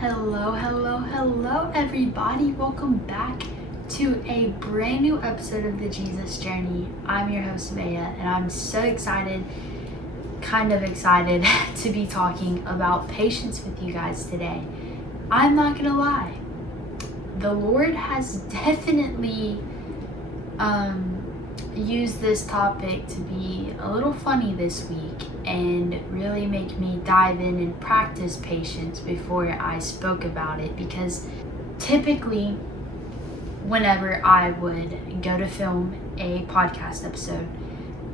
Hello, everybody. Welcome back to a brand new episode of the Jesus Journey. I'm your host, Maya, and I'm so excited to be talking about patience with you guys today. I'm not gonna lie, the Lord has definitely used this topic to be a little funny this week and really make me dive in and practice patience before I spoke about it, because typically whenever I would go to film a podcast episode,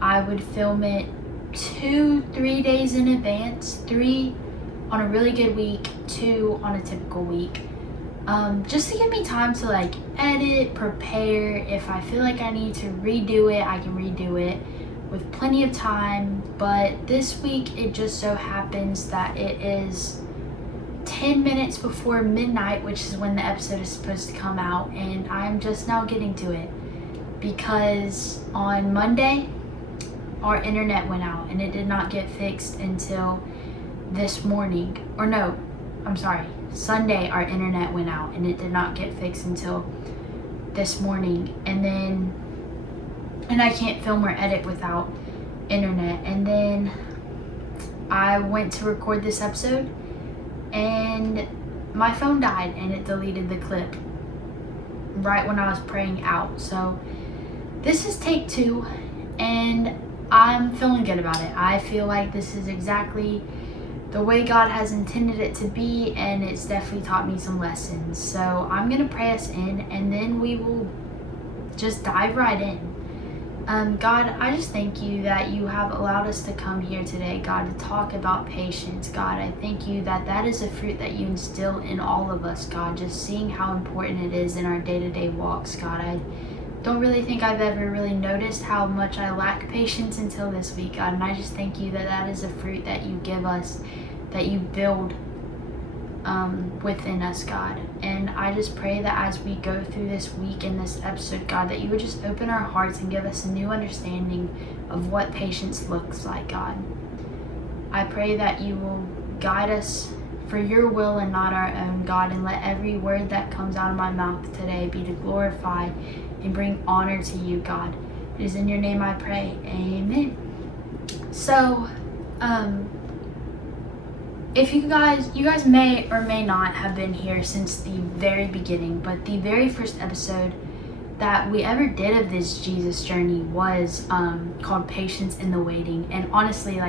I would film it 2-3 days in advance, 3 on a really good week, 2 on a typical week. Just to give me time to edit, prepare. If I feel like I need to redo it, I can redo it with plenty of time. But this week it just so happens that it is 10 minutes before midnight, which is when the episode is supposed to come out, and I'm just now getting to it because on Monday our internet went out and it did not get fixed until this morning. Sunday our internet went out and it did not get fixed until this morning, and I can't film or edit without internet. And then I went to record this episode and my phone died and it deleted the clip right when I was praying out. So this is take 2 and I'm feeling good about it. I feel like this is exactly the way God has intended it to be, and it's definitely taught me some lessons. So I'm gonna pray us in and then we will just dive right in. God, I just thank you that you have allowed us to come here today, God, to talk about patience. God, I thank you that that is a fruit that you instill in all of us, God, just seeing how important it is in our day-to-day walks. God, I don't really think I've ever really noticed how much I lack patience until this week, God, and I just thank you that that is a fruit that you give us, that you build within us, God. And I just pray that as we go through this week in this episode, God, that you would just open our hearts and give us a new understanding of what patience looks like, God. I pray that you will guide us for your will and not our own, God, and let every word that comes out of my mouth today be to glorify and bring honor to you, God. It is in your name I pray. Amen. So, if you guys may or may not have been here since the very beginning, but the very first episode that we ever did of this Jesus journey was called Patience in the Waiting. And honestly,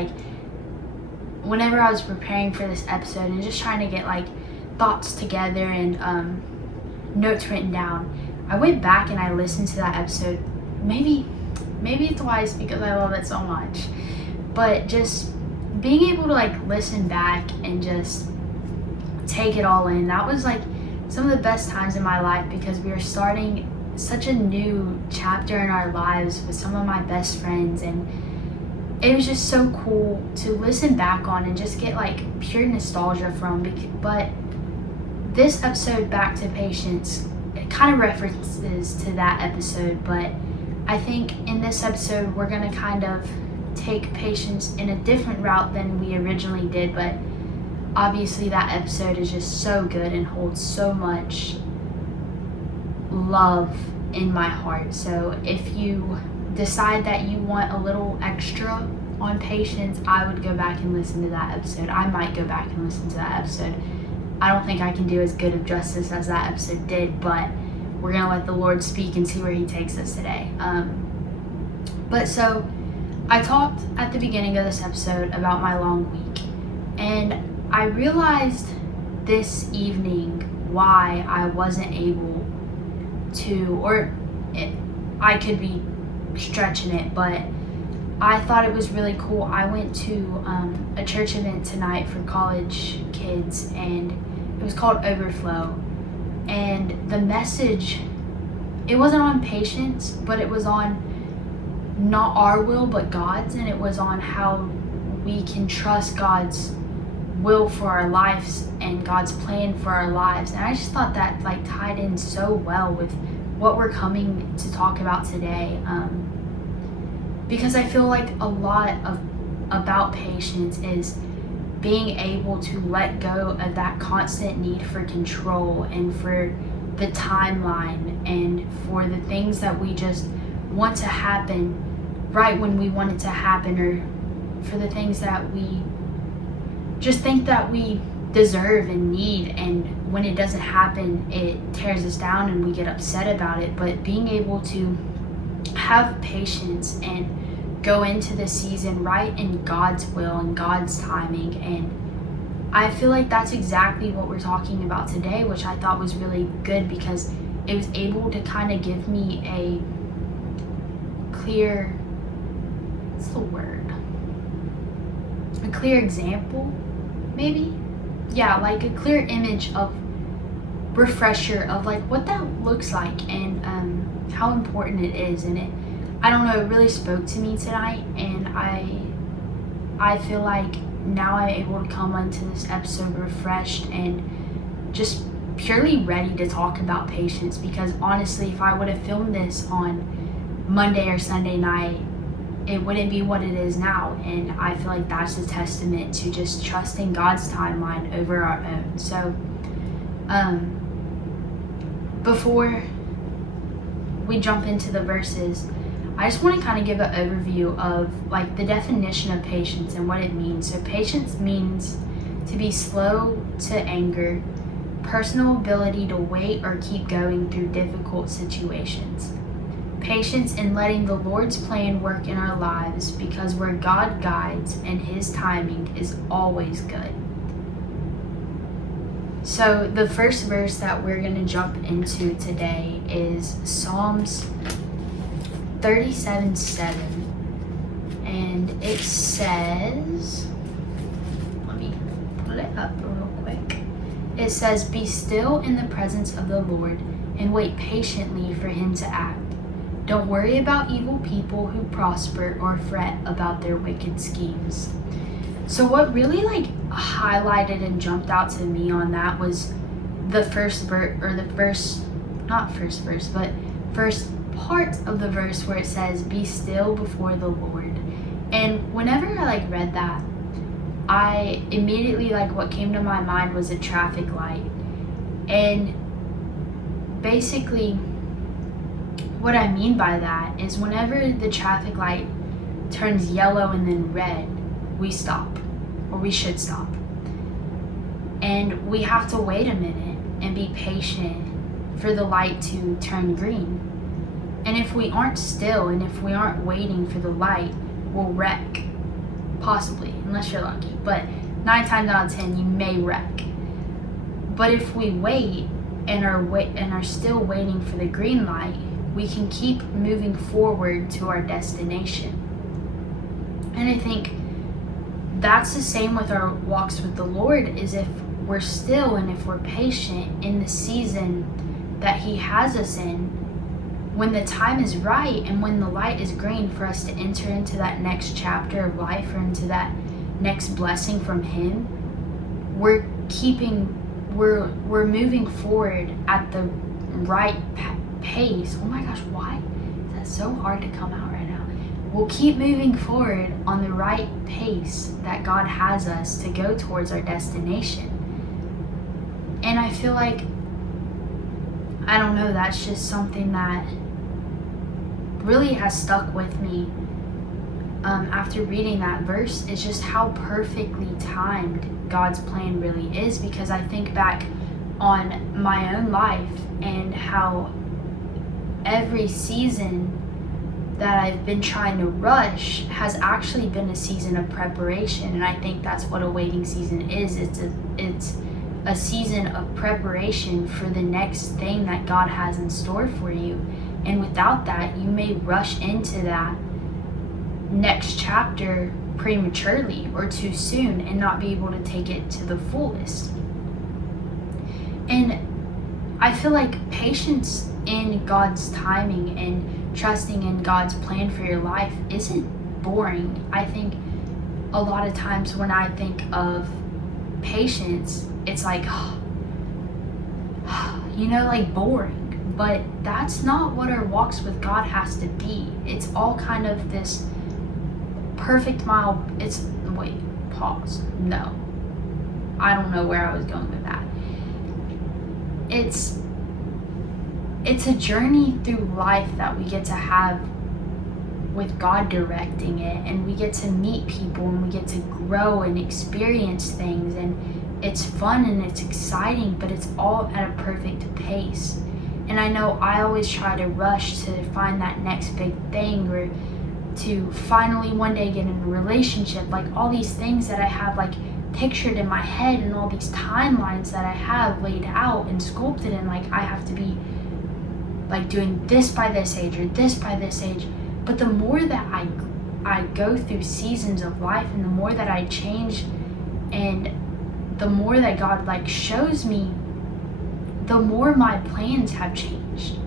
whenever I was preparing for this episode and just trying to get thoughts together and notes written down, I went back and I listened to that episode maybe twice because I love it so much. But just being able to listen back and just take it all in, that was some of the best times in my life, because we were starting such a new chapter in our lives with some of my best friends, and it was just so cool to listen back on and just get pure nostalgia from. But this episode, Back to Patience, it kind of references to that episode, but I think in this episode we're gonna kind of take patience in a different route than we originally did. But obviously that episode is just so good and holds so much love in my heart. So if you decide that you want a little extra on patience, I would go back and listen to that episode. I might go back and listen to that episode. I don't think I can do as good of justice as that episode did, but we're gonna let the Lord speak and see where he takes us today. But so I talked at the beginning of this episode about my long week, and I realized this evening why I wasn't able to, I could be stretching it, but I thought it was really cool. I went to a church event tonight for college kids, and it was called Overflow. And the message, it wasn't on patience, but it was on not our will but God's, and it was on how we can trust God's will for our lives and God's plan for our lives. And I just thought that tied in so well with what we're coming to talk about today, because I feel like a lot about patience is being able to let go of that constant need for control and for the timeline and for the things that we just want to happen right when we want it to happen, or for the things that we just think that we deserve and need, and when it doesn't happen it tears us down and we get upset about it. But being able to have patience and go into the season right in God's will and God's timing, and I feel like that's exactly what we're talking about today, which I thought was really good because it was able to kind of give me a clear, what's the word? A clear example, maybe? Yeah, like a clear image of refresher of like what that looks like and how important it is. And I don't know, it really spoke to me tonight, and I feel like now I'm able to come onto this episode refreshed and just purely ready to talk about patience, because honestly, if I would have filmed this on Monday or Sunday night, it wouldn't be what it is now. And I feel like that's a testament to just trusting God's timeline over our own. So before we jump into the verses, I just want to kind of give an overview of like the definition of patience and what it means. So patience means to be slow to anger, personal ability to wait or keep going through difficult situations. Patience in letting the Lord's plan work in our lives, because where God guides and His timing is always good. So the first verse that we're going to jump into today is Psalms 37:7, and it says, let me pull it up real quick. It says, "Be still in the presence of the Lord and wait patiently for Him to act. Don't worry about evil people who prosper or fret about their wicked schemes." So what really like highlighted and jumped out to me on that was the first part of the verse where it says, "Be still before the Lord." And whenever I like read that, I immediately, like, what came to my mind was a traffic light. And basically what I mean by that is whenever the traffic light turns yellow and then red, we stop, or we should stop. And we have to wait a minute and be patient for the light to turn green. And if we aren't still and if we aren't waiting for the light, we'll wreck. Possibly, unless you're lucky. But 9 times out of 10, you may wreck. But if we wait and are still waiting for the green light, we can keep moving forward to our destination. And I think that's the same with our walks with the Lord, is if we're still and if we're patient in the season that He has us in, when the time is right and when the light is green for us to enter into that next chapter of life or into that next blessing from Him, we're moving forward at the right pace. Oh my gosh, why is that so hard to come out right now? We'll keep moving forward on the right pace that God has us to go towards our destination. And I feel like, I don't know, that's just something that really has stuck with me after reading that verse. Is just how perfectly timed God's plan really is, because I think back on my own life and how every season that I've been trying to rush has actually been a season of preparation. And I think that's what a waiting season is. It's a season of preparation for the next thing that God has in store for you. And without that, you may rush into that next chapter prematurely or too soon and not be able to take it to the fullest. And I feel like patience in God's timing and trusting in God's plan for your life isn't boring. I think a lot of times when I think of patience, it's like, like boring. But that's not what our walks with God has to be. It's all kind of this perfect mile. No. I don't know where I was going with that. It's a journey through life that we get to have with God directing it, and we get to meet people, and we get to grow and experience things, and it's fun and it's exciting, but it's all at a perfect pace. And I know I always try to rush to find that next big thing, or to finally one day get in a relationship, like all these things that I have like pictured in my head, and all these timelines that I have laid out and sculpted, and like I have to be like doing this by this age or this by this age. But the more that I go through seasons of life, and the more that I change, and the more that God like shows me, the more my plans have changed.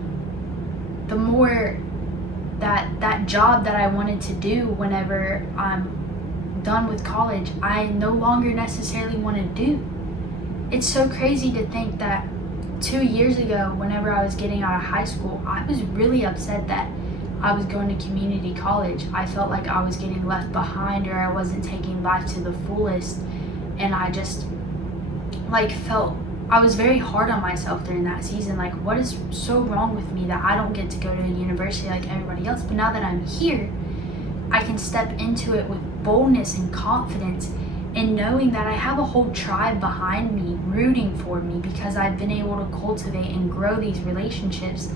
The more that job that I wanted to do whenever I'm done with college, I no longer necessarily want to do. It's so crazy to think that 2 years ago, whenever I was getting out of high school, I was really upset that I was going to community college. I felt like I was getting left behind, or I wasn't taking life to the fullest. And I just like felt, I was very hard on myself during that season. Like, what is so wrong with me that I don't get to go to a university like everybody else? But now that I'm here, I can step into it with boldness and confidence, and knowing that I have a whole tribe behind me rooting for me, because I've been able to cultivate and grow these relationships,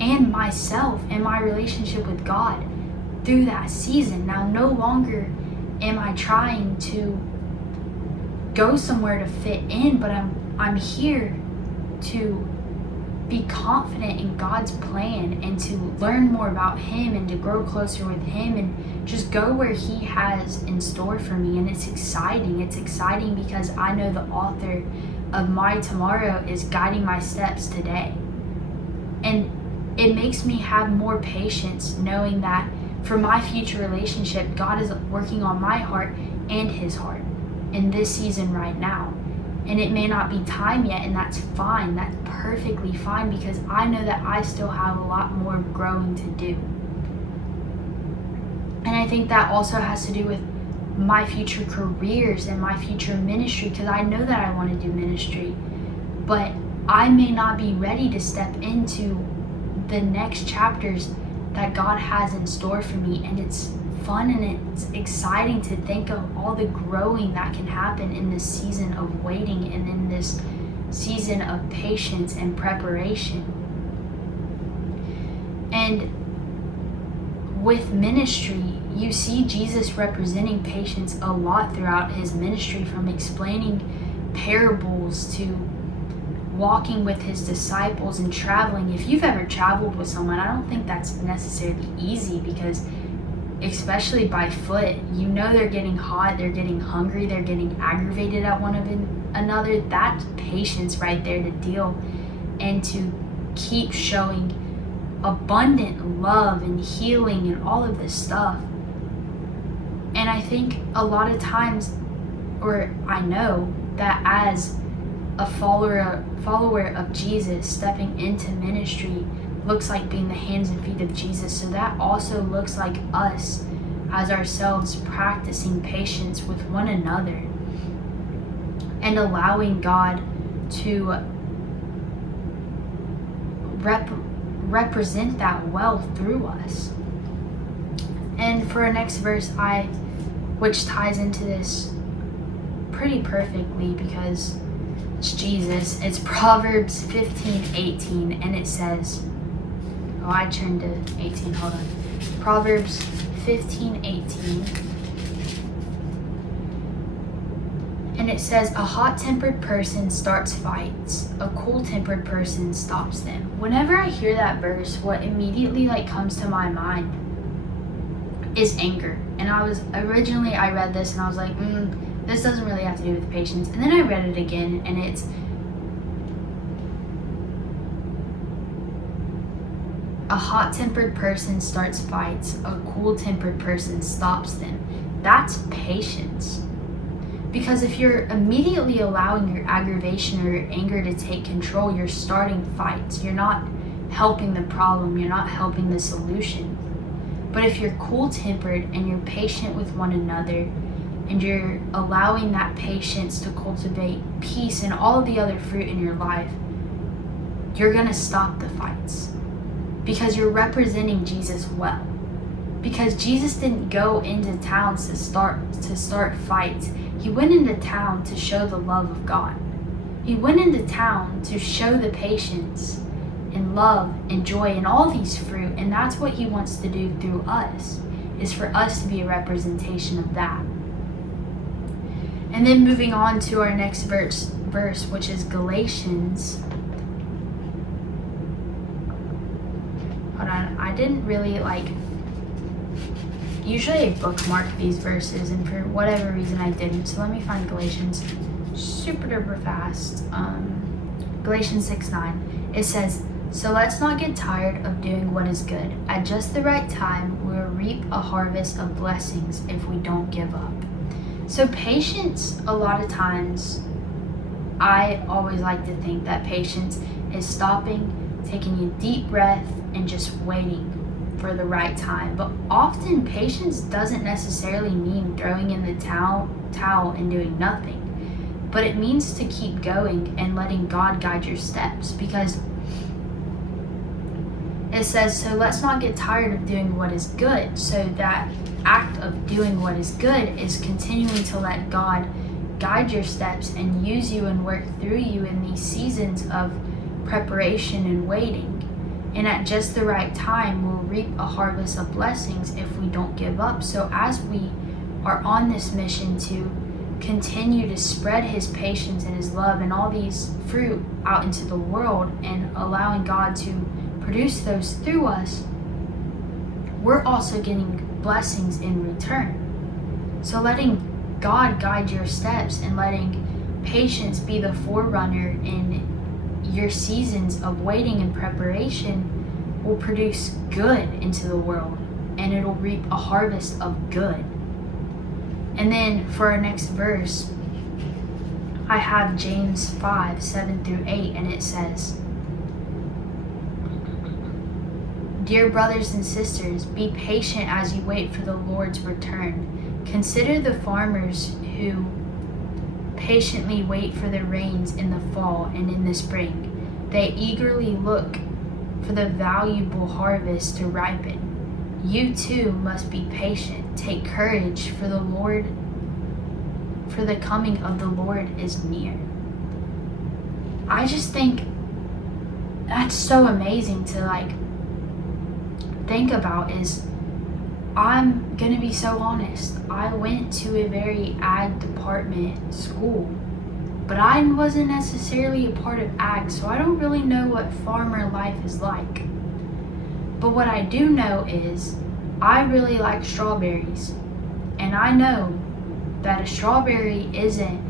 and myself and my relationship with God through that season. Now, no longer am I trying to go somewhere to fit in, but I'm here to be confident in God's plan, and to learn more about Him, and to grow closer with Him, and just go where He has in store for me. And it's exciting. It's exciting because I know the author of my tomorrow is guiding my steps today. And it makes me have more patience, knowing that for my future relationship, God is working on my heart and His heart in this season right now. And it may not be time yet, and that's fine. That's perfectly fine, because I know that I still have a lot more growing to do. And I think that also has to do with my future careers and my future ministry, because I know that I want to do ministry, but I may not be ready to step into the next chapters that God has in store for me. And it's fun and it's exciting to think of all the growing that can happen in this season of waiting, and in this season of patience and preparation. And with ministry, you see Jesus representing patience a lot throughout His ministry, from explaining parables to walking with His disciples and traveling. If you've ever traveled with someone, I don't think that's necessarily easy, because especially by foot, you know they're getting hot, they're getting hungry, they're getting aggravated at one of another. That's patience right there, to deal and to keep showing abundant love and healing and all of this stuff. And I think a lot of times, or I know that as a follower of Jesus, stepping into ministry looks like being the hands and feet of Jesus. So that also looks like us as ourselves practicing patience with one another, and allowing God to represent that well through us. And for our next verse, which ties into this pretty perfectly, because it's Jesus. It's Proverbs 15:18, and it says, I turned to 18, hold on. Proverbs 15:18. And it says, a hot-tempered person starts fights. A cool-tempered person stops them. Whenever I hear that verse, what immediately comes to my mind is anger. And I read this and I was like, this doesn't really have to do with patience. And then I read it again, and it's a hot-tempered person starts fights. A cool-tempered person stops them. That's patience. Because if you're immediately allowing your aggravation or your anger to take control, you're starting fights. You're not helping the problem. You're not helping the solution. But if you're cool-tempered and you're patient with one another, and you're allowing that patience to cultivate peace and all of the other fruit in your life, you're going to stop the fights because you're representing Jesus well. Because Jesus didn't go into towns to start fights. He went into town to show the love of God. He went into town to show the patience and love and joy and all these fruit, and that's what he wants to do through us, is for us to be a representation of that. And then moving on to our next verse, which is Galatians. Hold on, I didn't really usually I bookmark these verses, and for whatever reason I didn't. So let me find Galatians super duper fast. Galatians 6:9. It says, "So let's not get tired of doing what is good. At just the right time, we will reap a harvest of blessings if we don't give up." So patience, a lot of times, I always like to think that patience is stopping, taking a deep breath, and just waiting for the right time. But often patience doesn't necessarily mean throwing in the towel and doing nothing. But it means to keep going and letting God guide your steps, because it says, so let's not get tired of doing what is good. So that act of doing what is good is continuing to let God guide your steps and use you and work through you in these seasons of preparation and waiting. And at just the right time, we'll reap a harvest of blessings if we don't give up. So as we are on this mission to continue to spread his patience and his love and all these fruit out into the world and allowing God to produce those through us, we're also getting blessings in return. So letting God guide your steps and letting patience be the forerunner in your seasons of waiting and preparation will produce good into the world, and it'll reap a harvest of good. And then for our next verse, I have James 5:7-8, and it says, "Dear brothers and sisters, be patient as you wait for the Lord's return. Consider the farmers who patiently wait for the rains in the fall and in the spring. They eagerly look for the valuable harvest to ripen. You too must be patient. Take courage, for the coming of the Lord is near." I just think that's so amazing to think about. Is I'm gonna be so honest, I went to a very ag department school, but I wasn't necessarily a part of ag, so I don't really know what farmer life is like. But what I do know is I really like strawberries, and I know that a strawberry isn't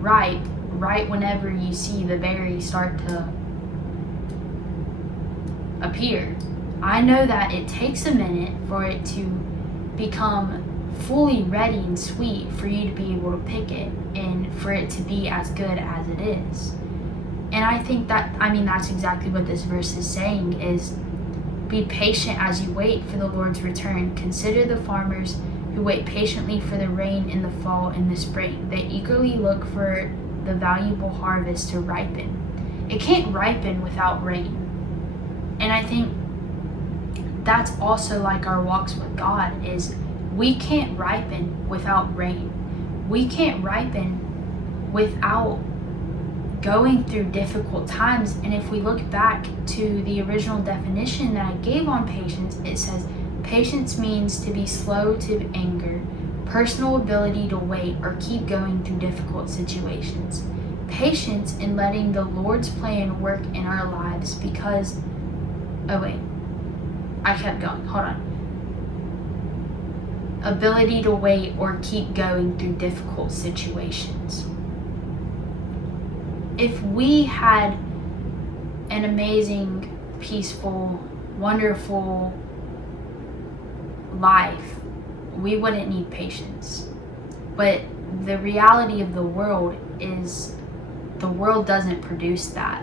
ripe right whenever you see the berries start to appear. I know that it takes a minute for it to become fully ready and sweet for you to be able to pick it and for it to be as good as it is. And I think that's exactly what this verse is saying, is be patient as you wait for the Lord's return. Consider the farmers who wait patiently for the rain in the fall and the spring. They eagerly look for the valuable harvest to ripen. It can't ripen without rain. And I think that's also like our walks with God, is we can't ripen without rain. We can't ripen without going through difficult times. And if we look back to the original definition that I gave on patience, it says patience means to be slow to anger, personal ability to wait or keep going through difficult situations. Patience in letting the Lord's plan work in our lives because, I kept going, hold on. Ability to wait or keep going through difficult situations. If we had an amazing, peaceful, wonderful life, we wouldn't need patience. But the reality of the world is the world doesn't produce that.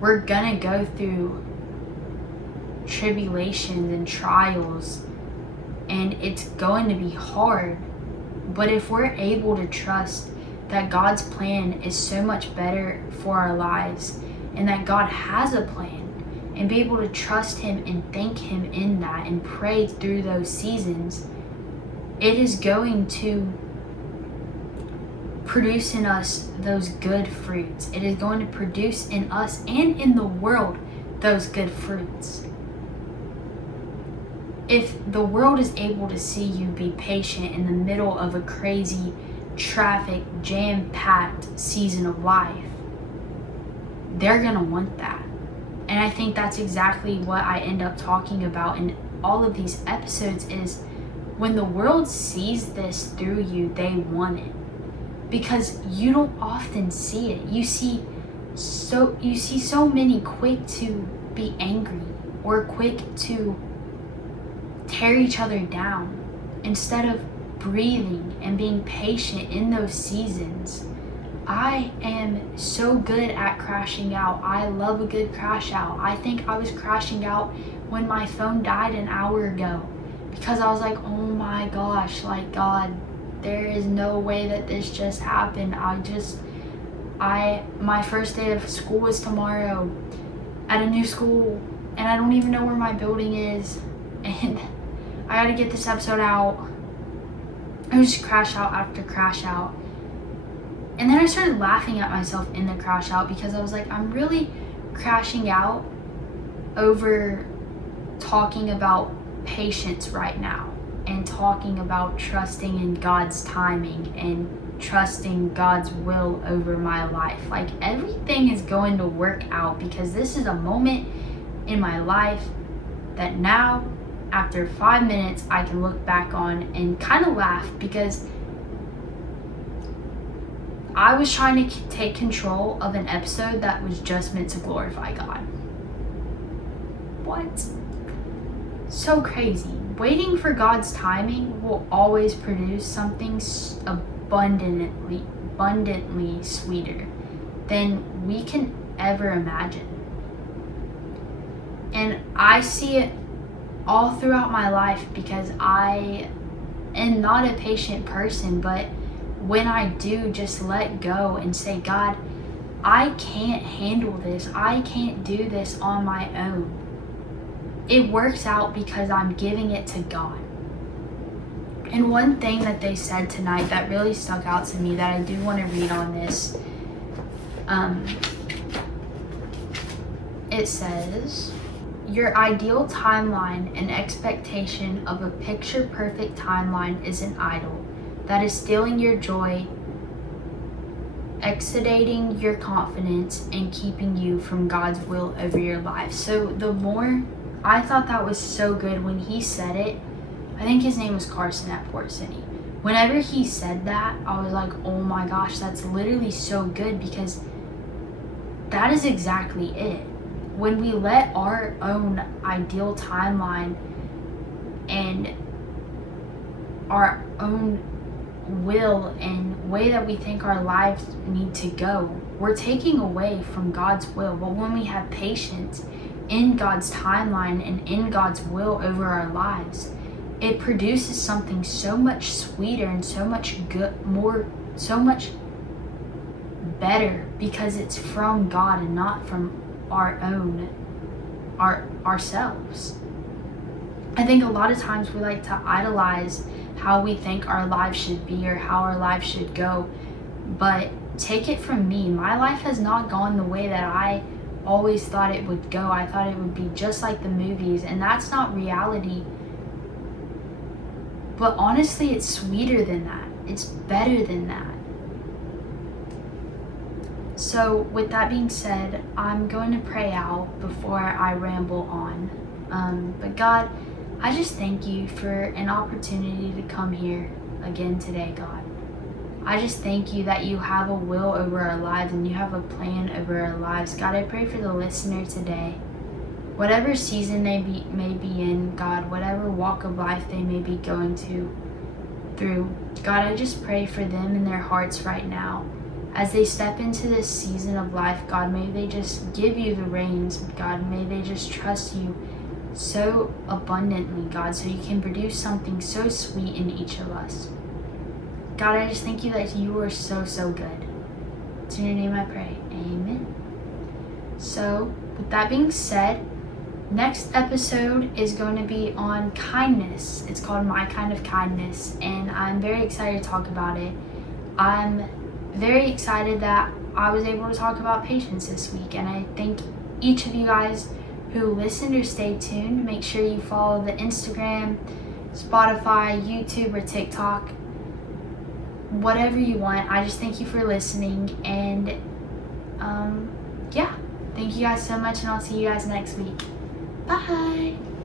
We're gonna go through tribulations and trials, and it's going to be hard, But if we're able to trust that God's plan is so much better for our lives and that God has a plan, and be able to trust Him and thank Him in that and pray through those seasons, it is going to produce in us those good fruits. It is going to produce in us and in the world those good fruits. If the world is able to see you be patient in the middle of a crazy, traffic, jam-packed season of life, they're gonna want that. And I think that's exactly what I end up talking about in all of these episodes, is when the world sees this through you, they want it. Because you don't often see it. You see so many quick to be angry or quick to tear each other down instead of breathing and being patient in those seasons. I am so good at crashing out. I love a good crash out. I think I was crashing out when my phone died an hour ago because I was like, oh my gosh, like, God, there is no way that this just happened. My first day of school is tomorrow at a new school, and I don't even know where my building is, and I gotta get this episode out. I was just crash out after crash out. And then I started laughing at myself in the crash out because I was like, I'm really crashing out over talking about patience right now and talking about trusting in God's timing and trusting God's will over my life. Like, everything is going to work out because this is a moment in my life that now, after 5 minutes, I can look back on and kind of laugh because I was trying to take control of an episode that was just meant to glorify God. What? So crazy. Waiting for God's timing will always produce something abundantly sweeter than we can ever imagine. And I see it all throughout my life because I am not a patient person, but when I do just let go and say, God, I can't handle this. I can't do this on my own. It works out because I'm giving it to God. And one thing that they said tonight that really stuck out to me that I do want to read on this, it says, your ideal timeline and expectation of a picture-perfect timeline is an idol that is stealing your joy, exudating your confidence, and keeping you from God's will over your life. So I thought that was so good when he said it. I think his name was Carson at Port City. Whenever he said that, I was like, oh my gosh, that's literally so good, because that is exactly it. When we let our own ideal timeline and our own will and way that we think our lives need to go, we're taking away from God's will. But when we have patience in God's timeline and in God's will over our lives, it produces something so much sweeter and so much so much better, because it's from God and not from ourselves. I think a lot of times we like to idolize how we think our lives should be or how our lives should go. But take it from me, my life has not gone the way that I always thought it would go. I thought it would be just like the movies, and that's not reality. But honestly, it's sweeter than that. It's better than that. So with that being said, I'm going to pray out before I ramble on. But God, I just thank you for an opportunity to come here again today, God. I just thank you that you have a will over our lives and you have a plan over our lives. God, I pray for the listener today. Whatever season they may be in, God, whatever walk of life they may be going through, God, I just pray for them in their hearts right now. As they step into this season of life, God, may they just give you the reins. God, may they just trust you so abundantly, God, so you can produce something so sweet in each of us. God, I just thank you that you are so, so good. It's in your name I pray. Amen. So, with that being said, next episode is going to be on kindness. It's called My Kind of Kindness, and I'm very excited to talk about it. I'm very excited that I was able to talk about patience this week, and I thank each of you guys who listened or stayed tuned. Make sure you follow the Instagram, Spotify, YouTube, or TikTok. Whatever you want. I just thank you for listening, and yeah, thank you guys so much, and I'll see you guys next week. Bye.